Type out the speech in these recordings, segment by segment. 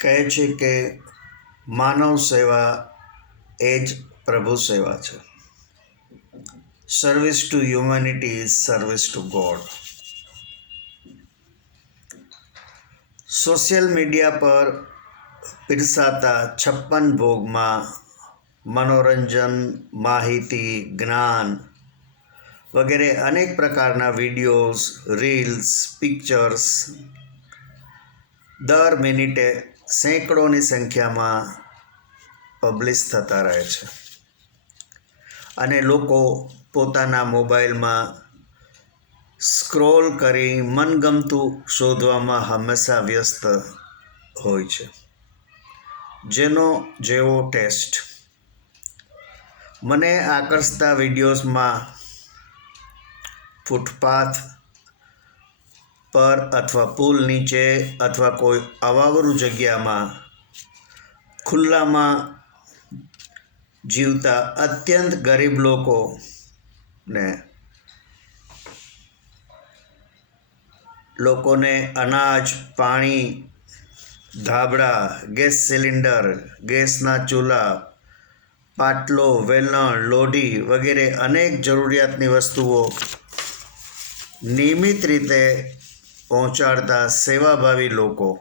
કહે છે કે માનવ સેવા એ જ પ્રભુ સેવા છે. Service two humanity is service two God. Social media પર પીરસાતા 56 ભોગમાં મનોરંજન, માહિતી, જ્ઞાન વગેરે અનેક પ્રકારના વિડીયોઝ, રીલ્સ, પિક્ચર્સ દર મિનિટે સેંકડોની સંખ્યામાં પબ્લિશ થતા રહે છે અને લોકો પોતાના મોબાઈલમાં સ્ક્રોલ કરી મનગમતું શોધવામાં હંમેશા વ્યસ્ત હોય છે. જેનો જેવો ટેસ્ટ. મને આકર્ષતા વિડીયોઝમાં ફૂટપાથ પર અથવા પુલ નીચે અથવા કોઈ અવાવરું જગ્યામાં ખુલ્લામાં જીવતા અત્યંત ગરીબ લોકોને અનાજ, પાણી, ધાબળા, ગેસ સિલિન્ડર, ગેસના ચૂલા, પાટલો, વેલણ, લોઢી વગેરે અનેક જરૂરિયાતની વસ્તુઓ નિયમિત રીતે પહોંચાડતા સેવાભાવી લોકોના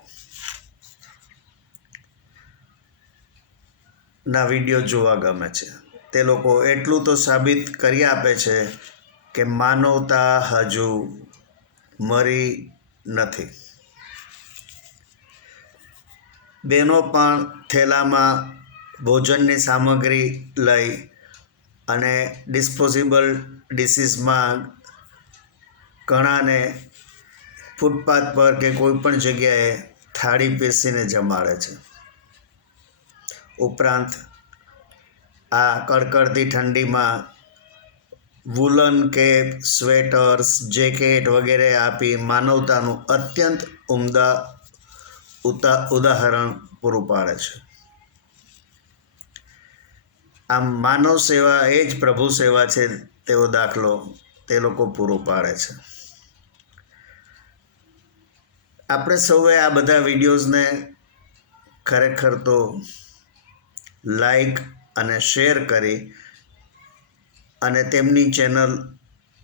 વિડીયો જોવા ગમે છે. તે લોકો એટલું તો સાબિત કરી આપે છે કે માનવતા હજુ મરી નથી. બહેનો પણ થેલામાં ભોજનની સામગ્રી લઈ અને ડિસ્પોઝેબલ ડીશીસમાં ઘણાને ફૂટપાથ પર કે કોઈ પણ જગ્યાએ થાળી પીરસીને જમાડે છે. ઉપરાંત આ કડકડતી ઠંડીમાં વુલન કેપ, સ્વેટર્સ, જેકેટ વગેરે આપી માનવતાનું અત્યંત ઉમદા ઉદાહરણ પૂરું પાડે છે. આમ માનવ સેવા એ જ પ્રભુ સેવા છે તેવો દાખલો તે લોકો પૂરો પાડે છે. આપણે સૌએ આ બધા વિડીયોઝને ખરેખર તો લાઈક અને શેર કરી અને તેમની ચેનલ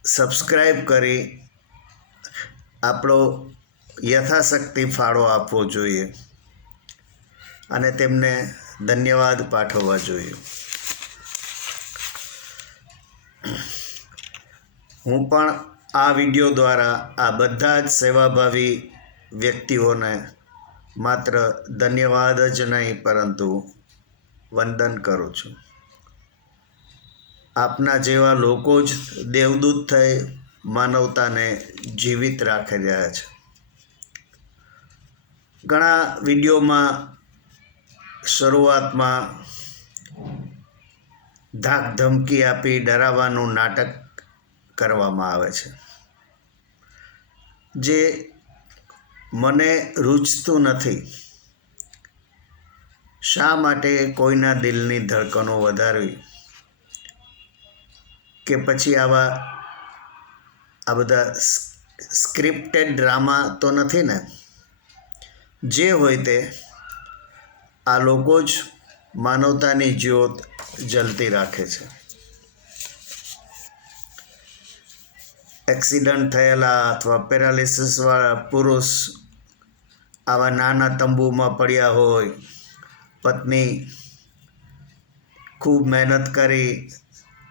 સબસ્ક્રાઈબ કરી આપણો યથાશક્તિ ફાળો આપવો જોઈએ અને તેમને ધન્યવાદ પાઠવવા જોઈએ. હું પણ આ વિડીયો દ્વારા આ બધા જ સેવાભાવી વ્યક્તિઓને માત્ર ધન્યવાદ જ નહીં પરંતુ વંદન કરું છું. આપના જેવા લોકો જ દેવદૂત થઈ માનવતાને જીવિત રાખી રહ્યા છે. ઘણા વિડીયોમાં શરૂઆતમાં ધાક ધમકી આપી ડરાવવાનું નાટક કરવામાં આવે છે, જે મને રૂચતું નથી. શા માટે કોઈના દિલની ધડકનો વધારવી કે પછી આ બધા સ્ક્રિપ્ટેડ ડ્રામા તો નથી ને? જે હોય તે આ લોકો જ માનવતાની જ્યોત જલતી રાખે છે. એક્સિડન્ટ થયેલા અથવા પેરાલિસિસવાળા પુરુષ આવા નાના તંબુમાં પડ્યા હોય, પત્ની ખૂબ મહેનત કરી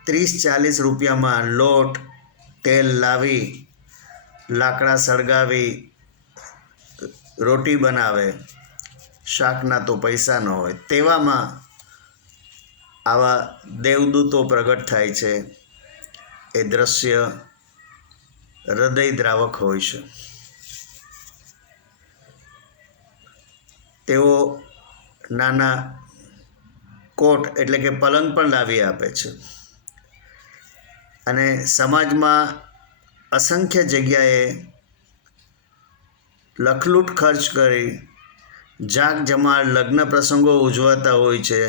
30-40 રૂપિયામાં લોટ, તેલ લાવી લાકડા સળગાવી રોટી બનાવે, શાકના તો પૈસા ન હોય, તેવામાં આવા દેવદૂતો પ્રગટ થાય છે. એ દ્રશ્ય હૃદયદ્રાવક હોય છે. તેઓ નાના કોટ એટલે કે પલંગ પણ લાવી આપે છે અને સમાજમાં અસંખ્ય જગ્યાએ લખલૂટ ખર્ચ કરી જાક જમાળ લગ્ન પ્રસંગો ઉજવાતા હોય છે.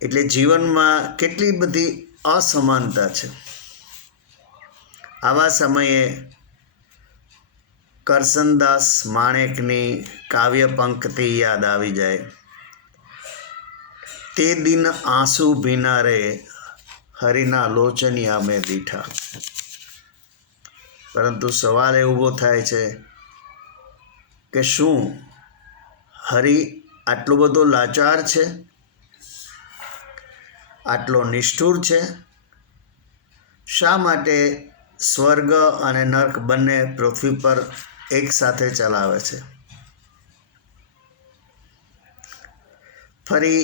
એટલે જીવનમાં કેટલી બધી અસમાનતા છે. આવા સમયે કરસનદાસ માણેકની કાવ્ય પંક્તિ યાદ આવી જાય. તે દિન આંસુ ભીના રે હરિના લોચનિયા મેં દીઠા. પરંતુ સવાલ એ ઊભો થાય છે કે શું હરિ આટલો બધો લાચાર છે, આટલો નિષ્ઠુર છે? શા માટે સ્વર્ગ અને નર્ક બંને પૃથ્વી પર એકસાથે ચલાવે છે? ફરી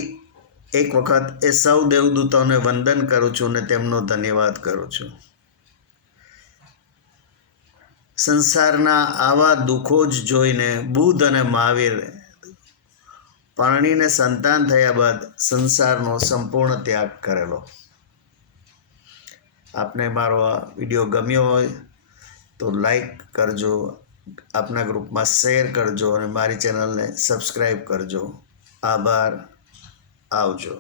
એક વખત એ સૌ દેવદૂતોને વંદન કરું છું અને તેમનો ધન્યવાદ કરું છું. સંસારના આવા દુઃખો જ જોઈને બુદ્ધ અને મહાવીર પરણીને સંતાન થયા બાદ સંસારનો સંપૂર્ણ ત્યાગ કરેલો. આપને મારો આ વિડીયો ગમ્યો હોય તો લાઈક કરજો, આપના ગ્રુપમાં શેર કરજો અને મારી ચેનલને સબસ્ક્રાઈબ કરજો. આભાર. આવજો.